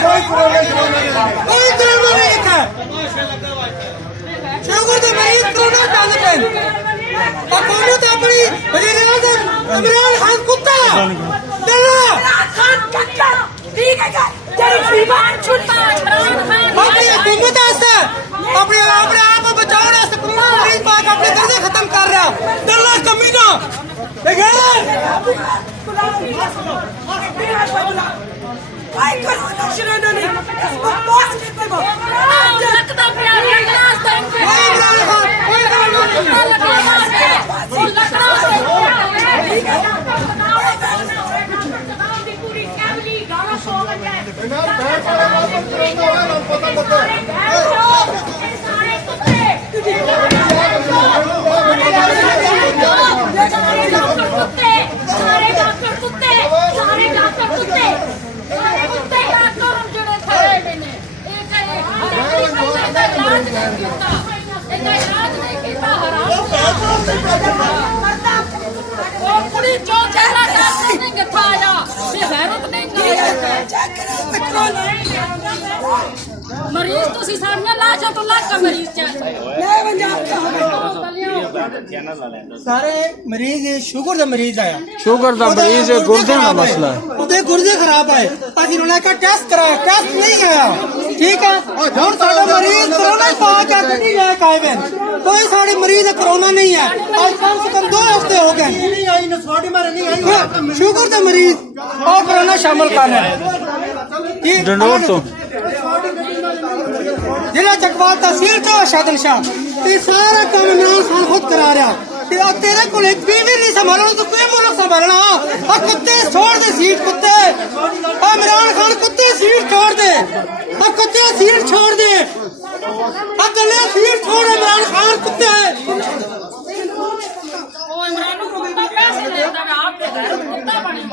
कोई कोरोना नहीं लिखा शुगर तो मरीज कोरोना डालते हैं हुकूमत अपनी वज़ीर-ए-आज़म इमरान खान कुत्ता ठीक है तेरी बीमार छुट्टा अपनी हुकूमत आस्ते अपने आप को बचाने वास्ते कोरोना मरीज पाक अपने कर्जे खत्म कर रहा दल्ला कमीना कोई कोरोना शुरू नहीं इसको पास करते हो लगता प्यार लगना पूरी फैमिली गाना सो गया सारे डॉक्टर कुत्ते सारे डॉक्टर कुत्ते सारे कुत्ते डॉक्टर जुड़े खड़े ने इलाज नहीं किया हराम वो पूरी जो चेहरा डॉक्टर ने गथाया ये हैरत नहीं मरीज तो सामने ला जा तो लाख का मरीज सारे मरीज शुगर का मरीज आया शुगर का मरीज गुर्दे का मसला है ਉਹਦੇ ਗੁਰਦੇ ਖਰਾਬ ਆਏ ਅਸੀਂ ਉਹਨਾਂ ਦਾ ਟੈਸਟ ਕਰਾਇਆ ਟੈਸਟ ਨਹੀਂ ਆਇਆ ਠੀਕ ਹੈ ਹੁਣ ਸਾਡਾ ਮਰੀਜ਼ ਕੋਰੋਨਾ ਪਾ ਕੇ ਨਹੀਂ ਲੈ ਕੇ ਆਏ ਬਨ ਕੋਈ ਸਾਡੇ ਮਰੀਜ਼ ਦਾ ਕੋਰੋਨਾ ਨਹੀਂ ਹੈ ਅੱਜ ਕਮ ਸੇ ਕਮ 2 ਹਫ਼ਤੇ ਹੋ ਗਏ ਨਹੀਂ ਆਈ ਨਸਵਾੜੀ ਮਾਰੇ ਨਹੀਂ ਆਈ ਸ਼ੂਗਰ ਦਾ ਮਰੀਜ਼ ਉਹ ਕੋਰੋਨਾ ਸ਼ਾਮਲ ਕਰ ਰਿਹਾ ਠੀਕ ਡੰਡੋਰ ਤੋਂ ਜ਼ਿਲ੍ਹਾ ਚਕਵਾਲ ਤਹਿਸੀਲ ਤੋਂ ਸ਼ਾਦਨ ਸ਼ਾਹ ਤੇ ਸਾਰਾ ਕੰਮ ਇਮਰਾਨ ਖਾਨ ਖੁਦ ਕਰਾ ਰਿਹਾ तेरे को एक बीवी नहीं संभालना तो कोई मुल्क संभालना कुत्ते छोड़ दे सीट कुत्ते इमरान खान कुत्ते सीट छोड़ दे कुत्ते सीट छोड़ दे गले सीट छोड़ इमरान खान कुत्ते